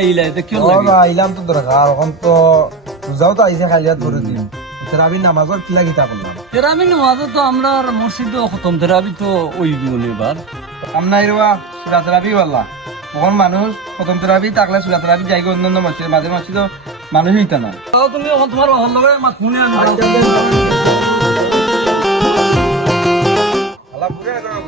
আইলা এটা ও লাগে? না আইলাম তো দরকার এখন তো পূজাও তো আইসে খাইলিয়া ধরে দিন তেরাবি নামাজর কিলা কিতা করলাম তেরাবি নামাজে তো আমরা মসজিদে খতম তেরাবি তো ওই গুণ এবার আমরা এরবা সুরা তেরাবি বললা তখন মানুষ তেরাবি থাকলে সুরা তেরাবি যাই অন্যান্য মসজিদ মাঝে মসজিদ মানুষ হইতা না তুমি তোমার ভালো লাগে মাত শুনে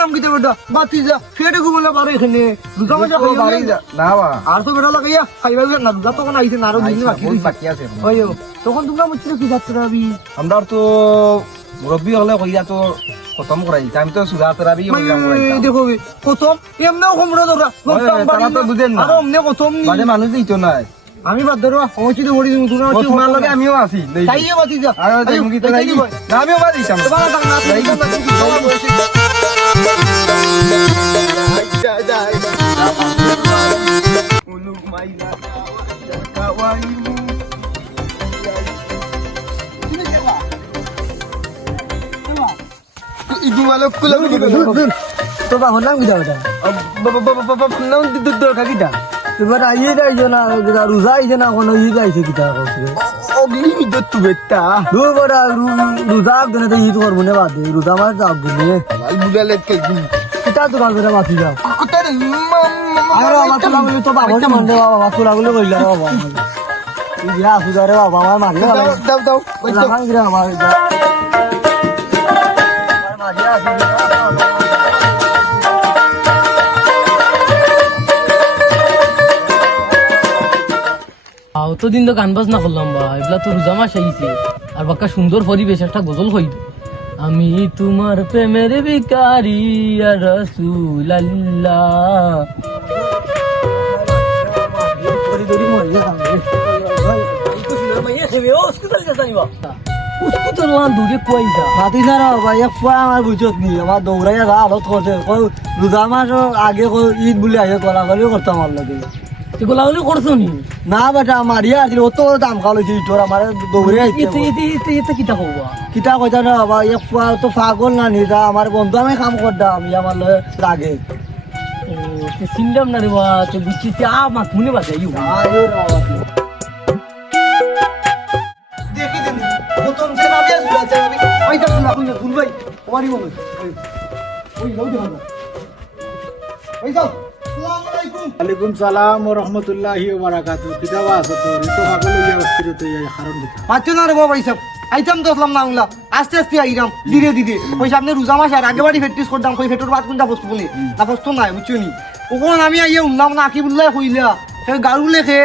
নাম কিতা বেটা বাতি যা ফেটে ঘুমলে বাড়ি এখানে। বাড়ি যা না বা আর তো বেটা লাগাইয়া খাইবা না দুটা তখন আইছে না আরও দিন বাকি বাকি আছে ওই তখন তোমরা মুছিল কি যাত্রা আবি আমরা তো মুরব্বী হলে কইয়া তো খতম করাই আমি তো সুরা তেরাবি দেখো বে, প্রথম কমরা ধরা তারা তো বুঝেন না। আর অমনে প্রথম নি। মানে মানুষ দিত না আমি বাদ ধরো অমচিত ভরি দিমু তুমি ও তোমার লগে আমিও আছি বাতি যা। আর দেই মুগি তো নাই আমিও বাদ তোমার না দেই। ইদু মালো কুলা তো বাবা নাম কিতা বেটা নাম দরকার কিটা এবার আইয়ে যাইছো না রোজা আইছে না কোনো ই যাইছে কিতা কইছে? অগলি দত্তু বেটা। দূর বড় রোজা আবদনে তো ঈদ করব না বাদ রোজা মাস আবদনে আল বুগালে কে কিতা দোকান করে বাতি যা কোতারে আরে বাবা তোলা বলে তো বাবা মন্ডে বাবা বলে কইলা বাবা ইয়া সুদারে বাবা আমার মারিয়া দাও দাও দাও। অতদিন তো গান বাজনা করলাম বা এগুলা তো রোজা মাস আইছে আর বাক্কা সুন্দর পরিবেশ একটা গজল হইল আমি তোমার প্রেমের বিকারি আর আল্লাহ আগে ঈদ বলে আগে কলিও করতাম আমার লাগে এগুলা হলে করছ নি না বেটা মারিয়া আছিল অত দাম খাওয়াইছে ইটোর আমার দৌড়ে এতে কিতা করবা কিতা কইতা না বাবা এক ফুয়া তো পাগল না নিতা আমার বন্ধু আমি কাম করতাম ই আমার লগে সিন্ডাম না রে বা তো বুঝছি আ মা বাজে ইউ আয়ো দেখি দিনি প্রথম যে নামে আসলে আমি পয়সা শুনা শুনে শুন ভাই ওয়ারি মনে ওই লও দেখো ওই যাও আলাইকুম। সালাম ও রহমতুল্লাহি ওয়া বারাকাতু কিতাবা আছে তো ঋতু পাগল ইয়া অস্থিরত ইয়া কারণ দিতা পাচ্ছ না রে বাবা এইসব। আইতাম তো আসলাম না উংলা আস্তে আস্তে আইরাম ধীরে ধীরে। পয়সা আপনি রোজা মাস আর আগে বাড়ি ফেটিস করতাম কই ফেটোর বাদ কোনটা বস্তু বলে? তা বস্তু নাই বুঝছ নি? ওখান আমি আইয়া উনলাম না আকি বললাই কইলা সে গাড়ু লেখে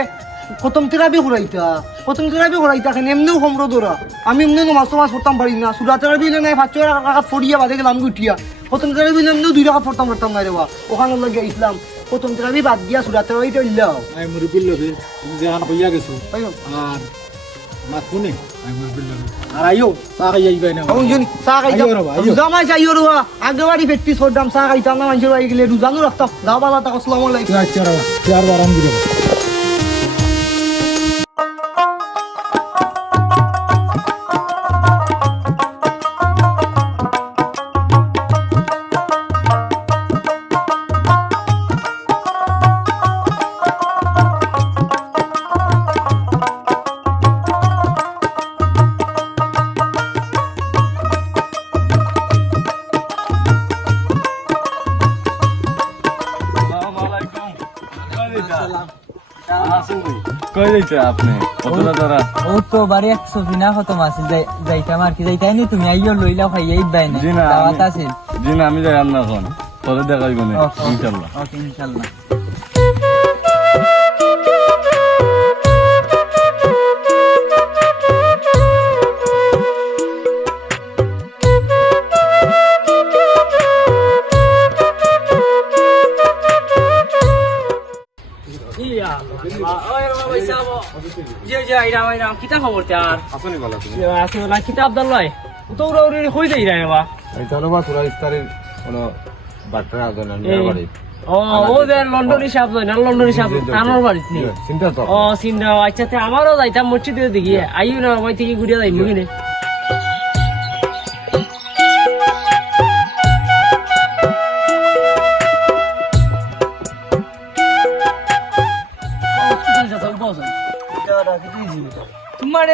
প্রথম তেরাবি ঘুরাইতা প্রথম তেরাবি ঘুরাইতা কেন এমনিও সম্র ধরা আমি এমনিও মাছ মাছ পড়তাম পারি না সুরা তেরাবি নাই ভাত রাখা ফড়িয়া বাদে গেলাম গুটিয়া প্রথম তেরাবি এমনিও দুই টাকা পড়তাম পড়তাম না রে বা ওখানে লাগে ইসলাম। প্রথম আমি বাদ দিয়া সুরা তেরাবি টইলাও আই মুরব্বির লগে তুমি যেখান কইয়া গেছো। আর মাত কোনে আই মুরব্বির লগে। আর আইও চা খাই আইবাই না। আমি জানি চা খাইতাম আইও জামাই আইও। রোজা মাস আইও আগে বাড়ি ফেটটি সরদাম চা খাইতাম না মানুষের বাড়ি গেলে রোজানো রাখতাম। যাও বালা তাকে আসসালামু আলাইকুম। আচ্ছা রবা চার বারাম দিলে আপনি? কতটা ও তো বাড়ি এক সফিনা খতম আছিল যাই- যাইতাম আর কি যাইতাই নি তুমি। আইও লইলাও খাইয়াই বাই না জি না, আমি- যাই না এখন পরে দেখাইব না ও, ইনশাল্লাহ। ওকে ইনশাল্লাহ কিতা খবর তার আসনি বলা তুমি আছে না কিতাব দাল লয়? তো ওরা ওরা কই যাই রে বা এই তো বা তোরা কোনো আগে না এই, বাড়ি। ও ও যে লন্ডন হিসাব লয় না লন্ডন হিসাব আনোর বাড়িত চিন্তা তো। ও চিন্তা আচ্ছা তে আমারও যাইতাম মসজিদে দেখি আইও না মই থেকে ঘুরিয়া যাই কিনে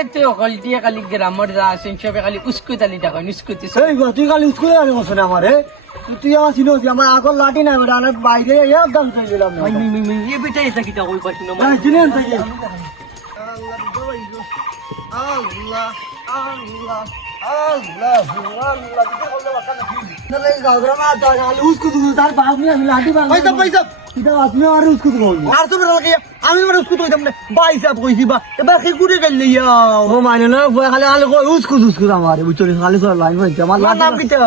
আরে তুই অকল দিয়ে খালি গ্রামের যা আছেন সবে খালি উস্কুই তালি দেখো উস্কুতি এই গো তুই খালি উস্কুই আরে মশন আমার রে তুই আমার চিনো তুই আমার আগর আমি বড় উসকু তো ইদম বাই সাপ কইছি বা এবার কি গুড়ে গেল লিয়া ও মানে খালি আলো কই উসকু উসকু আমারে বুঝছরি খালি সর লাইন হইছে আমার নাম কিটা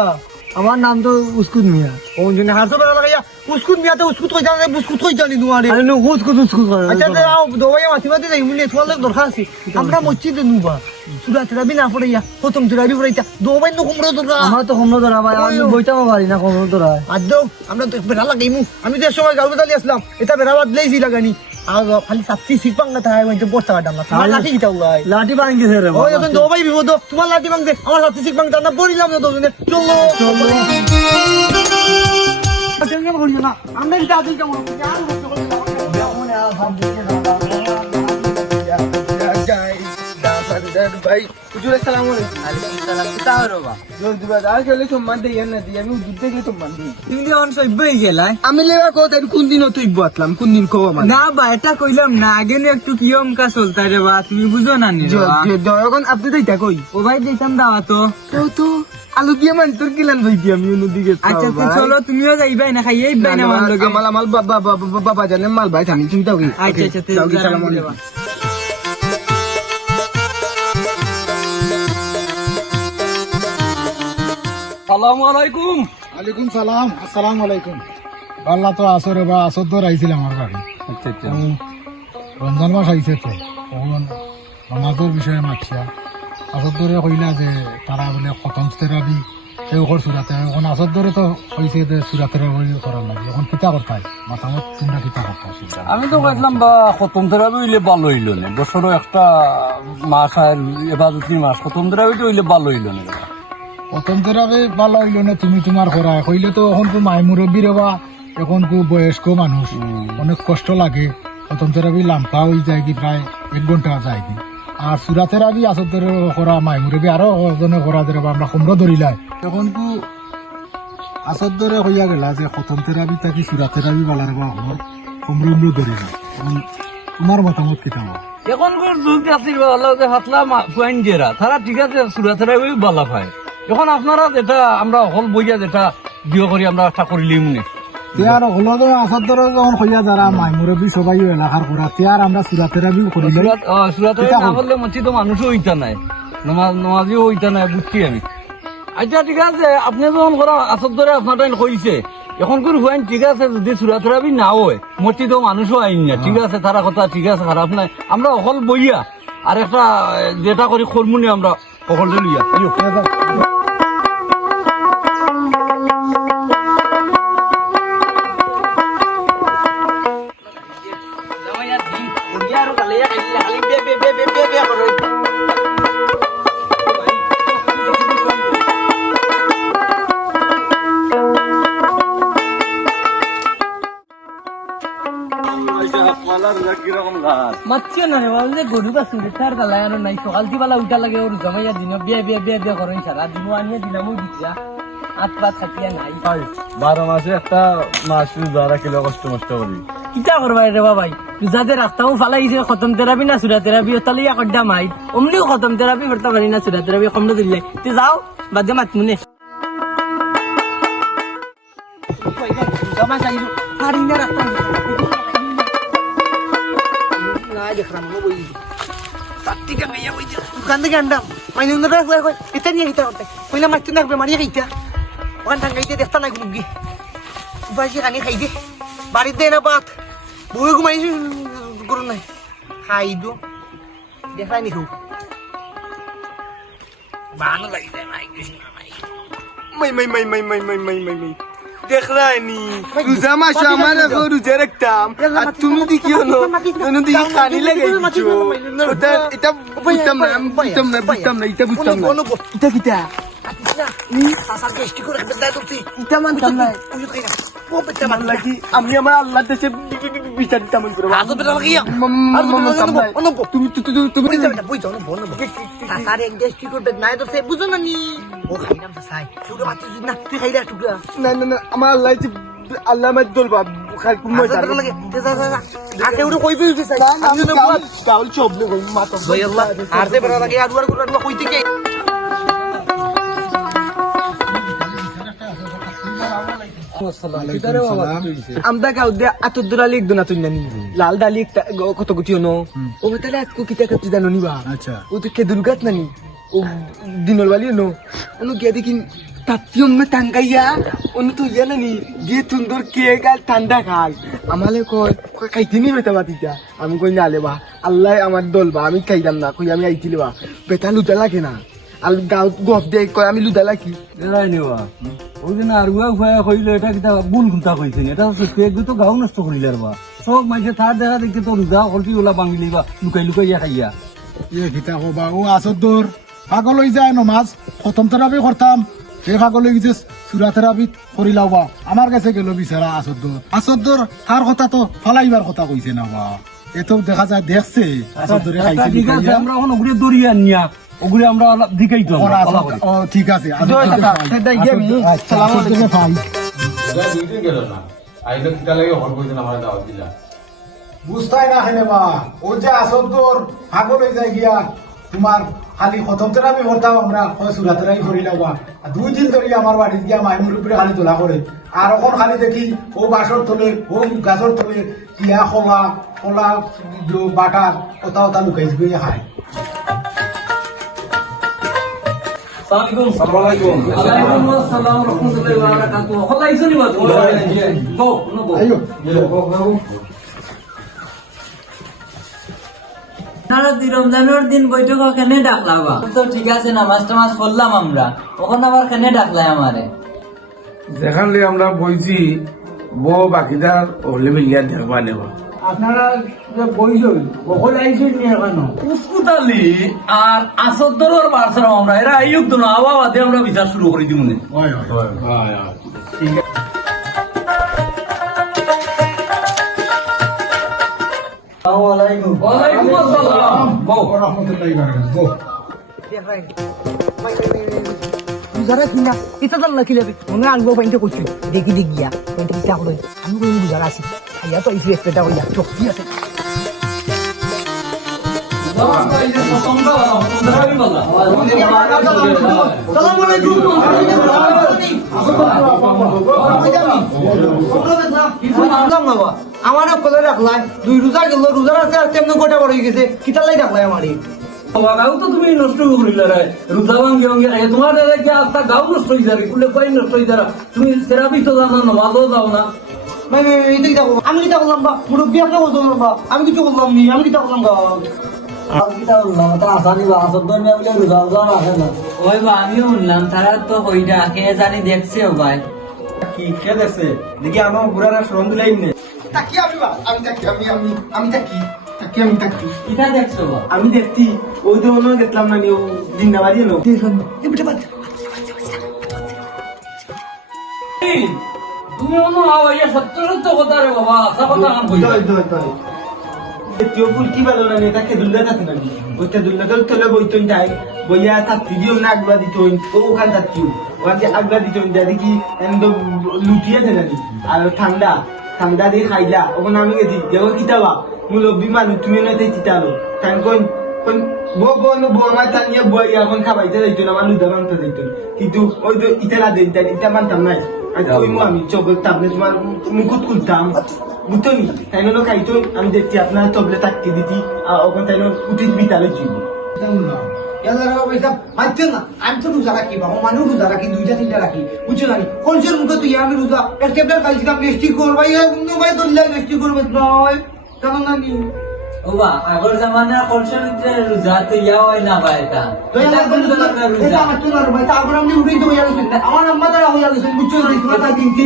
আমার নাম তো উসকু মিয়া। কোন জন্য হাসো বড় লাগে উস্কুত মিয়া তো উস্কুত কইতা না উস্কুত কইতা নি দুয়ারে আরে নো উস্কুত উস্কুত আচ্ছা তো আও দোবাই মাছি মাছি যাই মুলে তোলে দরকার আছে। আমরা মসজিদে নুবা। সুরা তেরাবি না পড়াইয়া প্রথম তেরাবি পড়াইতা। দোবাই নো কুমড়ো দরকার আমার তো কুমড়ো ধরা ভাই আমি বইতাম পারি না কুমড়ো ধরা। আদ আমরা তো বেড়া লাগাইমু। আমি তো সময় গাউবে দালি আসলাম। এটা বেড়া বাদ লেইছি লাগানি। আগ খালি সাতটি সিপাং না তাই মানে বর্তা কাটাম না তোমার লাঠি কিটা উলাই লাঠি ভাঙি রে ওই এখন দোবাই বিপদ তোমার লাঠি ভাঙছে। আমার সাতটি সিপাং না পড়িলাম না দুজনে চলো। চলো। টেনশন করিও না আমরা এটা আদিল কেমন আর কষ্ট করি ভাই হুজুর আসসালামু আলাইকুম সম্মান দিই না দিই আমি দুধ দেখলে সম্মান দিই তুমি যখন সভ্যই গেলাই আমি লেবার কথা কোন দিন তুই বাতলাম কোন দিন কব আমার না বা এটা কইলাম না আগে নে একটু কিয়ম কা চলতা রে বা তুমি বুঝো না নি আপনি তো কই ও ভাই দিতাম দাওয়া তো তো তো আলু দিয়ে মান তোর কিলান ভাই দিয়ে আমি অন্যদিকে আচ্ছা আচ্ছা চলো তুমিও যাইবাই না খাইয়ে ইবাই না আমার লগে। আমার বাবা বাবা বাবা জানে মাল ভাই থামি চিন্তা করি আচ্ছা আচ্ছা কি সালাম আলাইকুম। সালাম আলাইকুম। আলাইকুম সালাম আসসালাম আলাইকুম। আল্লাহ তো আসর বা আসর ধর আইছিল আমার বাড়ি। আচ্ছা আচ্ছা। রমজান মাস আইছে তো। তখন নমাজের বিষয়ে মাতছা আসর ধরে কইলা যে তারা বলে খতম কেউ কর সুরাতে এখন আসর ধরে তো কইছে যে সুরাতের করার লাগে এখন কিতা করতাই মাতামত তোমরা কিতা করতাই আমি তো কইলাম বা খতম তেরাবি হইলে ভালো হইল না? বছরও একটা মাস আর এবাদতি মাস খতম তেরাবি তো হইলে ভালো হইল না? প্রথম তেরাবে ভালো হইল না? তুমি তোমার করায় কইলে তো এখন তো মাই মুরব্বী রেবা এখন কো বয়স্ক মানুষ অনেক কষ্ট লাগে। প্রথম তেরাবি লাম্পা হয়ে যায় কি প্রায় এক ঘণ্টা যায় কি আর সুরা তেরাবি আসর ধরে করা মাই মুরব্বী আরও জনে করা ধরে আমরা কুমড়ো ধরিলাই এখন তো আসর ধরে হইয়া গেলা যে প্রথম তেরাবি থাকি সুরা তেরাবি বালার বা আমার কুমড়ো এখন তোমার মতামত কিতা হয়? এখনকার যুগ আছিল হলো যে হাতলা জেরা। তারা ঠিক আছে সুরা তেরাবি বালা পায় এখন আপনারা যেটা, আমরা হল বইয়া যেটা বিয়ে করি, আমরা একটা করিলেই মনে তেয়ার হলো তো ধরে যখন হইয়া যারা মাই মুরব্বী সবাই এলাকার করা তেয়ার আমরা সুরা তেরাবিও করিলে সুরাত না হল? করলে তো মানুষও হইতা নাই। নামাজ হইতা নাই বুঝছি আমি। আচ্ছা ঠিক আছে আপনি যখন করা আসর ধরে আপনার টাইম কইছে এখন করে হুয়াইন ঠিক আছে যদি সুরাতরাবি না হয় মসজিদও মানুষও আইন না ঠিক আছে তারা কথা ঠিক আছে খারাপ নাই। আমরা অকল বইয়া আর একটা যেটা করি খরমুনি আমরা সকলে লইয়া। ইয়ো। মাতছে না রে বললে গরু বা সুরে তার গালা আর নাই সকাল দি বেলা উঠা লাগে ওর জমাইয়া দিন বিয়ে বিয়ে বিয়ে বিয়ে করেন সারা দিন আনিয়ে দিলাম ওই দিচ্ছা আট পাঁচ খাটিয়া নাই। বারো মাসে একটা মাস যারা কিলো কষ্ট মষ্ট করি কিতা করবা রে বাবাই? যাতে রাস্তাও ফালাইছে খতম তেরাবি না সুরা তেরাবি তাহলে ইয়া কড্ডা মাই। অমনিও খতম তেরাবি করতে পারি না সুরা তেরাবি কম দিলে। তুই যাও বাদে মাত মুনে দোকান থেকে আনলাম। মাইনে উন্নত কই কই এটা নিয়ে গিতা করতে কইলা মাছ না বেমারি খাইতা ওখান টাঙ্গাইতে দেখতা না মুগি বাজি কানি খাই দে। বাড়িতে দেয় না পাত বউ ঘুমাই গরু নাই। খাই দো। দেখাই নি খুব ভালো লাগি যায় মাই মাই মাই মাই মাই মাই মাই মাই মাই মাই। দেখলাইনি রোজা মাসে আমার এখন রোজা রাখতাম আর তুমি দেখিও না তুমি দেখি কানি লাগাই দিছো ওটা এটা বুঝতাম না আমি বুঝতাম না বুঝতাম না এটা বুঝতাম না। এটা কিটা? না। আল্লাহ কি আমি আমার আল্লাহ দেশে বি- বি- বি- না। না না না আমার আল্লাহ আল্লাহ দলবা খাই কোন মজা। লাগে। আকে ওটা কই বই দিছে না না আমি গাউল চব লে কই মাতা ভাই আল্লাহ আর দে বড় লাগে আর আর আর কই থেকে? আমদা গাও দে আতর দরা লিখ দনা তুই নানি। লাল দা গ- কত গুটি হনো ও তাহলে আজকো কিতা কাটি জানো নিবা আচ্ছা। ও তো কে দুর্গাত নানি। নো। মে টাঙ্গাইয়া অনু তো ইয়া নানি গিয়ে সুন্দর কে গাল ঠান্ডা খাল আমালে কয় কয় খাইতে নি বেটা বাতিটা? আমি কই না বা আল্লাহ আমার দল বা আমি খাইলাম না কই আমি আইতিলে বা। বেটা লুদা লাগে না। আর গাঁও গপ দে কয় আমি লুদা লাগি। এরাই নেওয়া ওই দিন আর উয়া ফুয়া কইলো এটা কিতা বুল খুঁটা কইছেন? এটা পেগ তো গাও নষ্ট করিলে বা। সব মাইছে থার দেখা দেখি তো রোজা কলকি ওলা বাঙি লইবা লুকাই লুকাইয়া খাইয়া। ইয়ে গীতা কবা ও আসদ্দর পাগল হয়ে যায় নমাজ খতম তেরাবি করতাম সেই পাগল হয়ে গেছে সুরা তেরাবি করি লাওবা। আমার কাছে গেল বিচারা আসদ্দর আসদ্দর তার কথা তো ফালাইবার কথা কইছে না বা। এত দেখা যায় দেখছে। আসদ্দরে আচ্ছা, খাইছে ঠিক আছে আমরা এখন ওগুলো দরিয়া নিয়া ওগুলো আমরা দিকেই তো ঠিক আছে। বুঝতাই না হেনে বা ও যে আসদ্দর পাগল হয়ে যায় গিয়া তোমার খালি খতম তেরাবি করতাম আমরা সুরা তেরাবি করি আর দুই দিন ধরে আমার বাড়িতে গিয়া মাইমুর উপরে খালি তোলা করে আর এখন খালি দেখি ও বাসর তলে ও গাছর তলে কিয়া খোলা খোলা বাটা ওটা ওটা লুকাইছে গিয়ে খায়। আসসালাম রাহমাতুল্লাহি আপনারা দুই রমজানের দিন বৈঠক কেনে ডাকলাবা? তো ঠিক আছে নামাজ টামাজ পড়লাম আমরা। ওখান আবার কেনে ডাকলাই আমারে? যেখান আমরা বইছি বউ বাকিদার হলে মিলিয়া দেখবা নেবা। আপনারা যে বইছেন বকল আইছেন নি এখানে? উস্কুতালি আর আসদ্দর বারসার আমরা এরা আইয়ুক তো না আওয়া বাদে আমরা বিচার শুরু করে দিমু নে হয় হয় ওয়ালাইকুম আসসালাম গো রহমতুল্লাহি বারাকাতুহু বুঝারা কিনা এটা তো লাকি লাগবে মনে আনব পাইতে করছি দেখি দেখি গিয়া পাইতে কিটা হলো আমি কই বুঝারা আছি খাইয়া তো আইছি একটা হইয়া চোখি আছে সালাম আলাইকুম আমার কলে রাখলাই দুই রোজা গেল রোজা আছে আর তেমন গোটা বড় হয়ে গেছে? কিতালাই রাখলাই আমারই। গাও তো তুমি নষ্ট করিলে রে। রোজা ভাঙ্গি ভাঙ্গি তোমার দাদা কি আস্তা গাও নষ্ট হয়ে যাবে কুলে কই নষ্ট হয়ে যারা তুমি থেরাপি তো জানো না। ভালো যাও না আমি করলাম বা? মুরব্বী আপনি বলতো বা? আমি কিছু করলাম নি আমি কিটা করলাম বা আমিও শুনলাম তারা তো হই ডাকে জানি দেখছে ভাই। কি কে দেখছে দেখি আমার বুড়ারা শ্রম দিলাই নে। তাকি আমি বা আমি তাকি আমি আমি আমি তাকি তাকি আমি তাকি। কিটা দেখছ? আমি দেখছি ওই তো অন্য দেখলাম না নি ও জিন্দাবাড়ি নো তুমি অন্য আও ইয়া সত্য সত্য কথা রে বাবা আশা কথা কাম কই দই দই দই এটিও ফুল কি ভালো না তাকে দুল্লা থাকে না ওইটা দুল্লা তো তলে বইতো যাই বইয়া তাত্তি দিও না আগলা দিত ও ওখান ওখানে দেখি লুটিয়ে আর ঠান্ডা। ঠান্ডা দিয়ে খাইলা ওখানে আমি গেছি দেখো কিতাবা? মুরব্বী মানুষ তুমি না তাই চিতালো কারণ কোন কোন বো বো নো বো আমার তানিয়া বই এখন খাবাইতে যাইতো না আমার লুদা মানতে যাইতো কিন্তু ওই তো ইতালা দেন তাই ইটা মানতাম নাই। ওই মু আমি চোখ তাবলে তোমার মুকুট খুলতাম বুঝতো নি? তাই জন্য খাইতো আমি দেখছি আপনার তবলে তাকিয়ে দিতি আর ওখানে তাই উঠিত বিতালে ছিল মানছেন না। আমি তো রোজা দুইটা, তিনটা রাখি বুঝছ জানি কোনসের মুখে তুই আমি রোজা। এক টেবলেট খাইছিলাম মিষ্টি করবা ইয়া কিন্তু ভাই করবে নয় কেন নানি ওবা আগর জামানার কলসের রোজা তো ইয়া হয় না বা এটা এটা কোন ধরনের এটা আমার তো না ভাই তারপর আপনি উঠেই তো হইয়া আমার আম্মা দ্বারা হইয়া গেছেন বুঝছ না তোমার দিন কি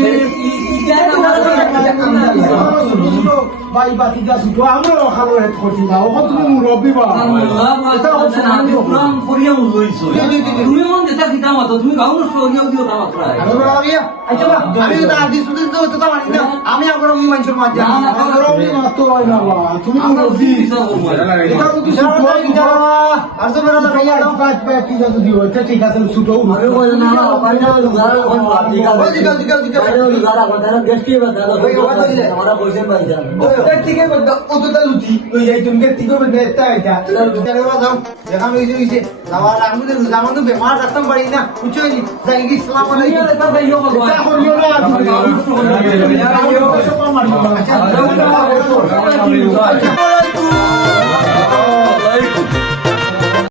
ভাই বাকি যা শুধু আমরা খালো হেড করছি না ওখান তুমি মুরব্বী বা তুমি মন যেটা দিতাম তুমি গাও নষ্ট করিয়াও দিও তামাক আচ্ছা আমি তো আদি সুদি তো তো মানি না আমি আগর আমি মানুষের মাঝে মুরব্বী মাতো হয় না তুমি মুরব্বী এটা তো তুই শুধু আর তো বেরো ভাইয়া দাও পাঁচ পাঁচ কি জানো দিও এটা ঠিক আছে ছোট ওই দিকে দিকে দিকে থেকে অতটা লুচি ওই যাই তুমি থেকে বেদে এটা এটা দেখা হইছে হইছে যাওয়ার আমি তো জামান তো বেমার রাখতাম পারি না বুঝছো নি যাই কি সালাম আলাইকুম এটা করিও না তুমি আচ্ছা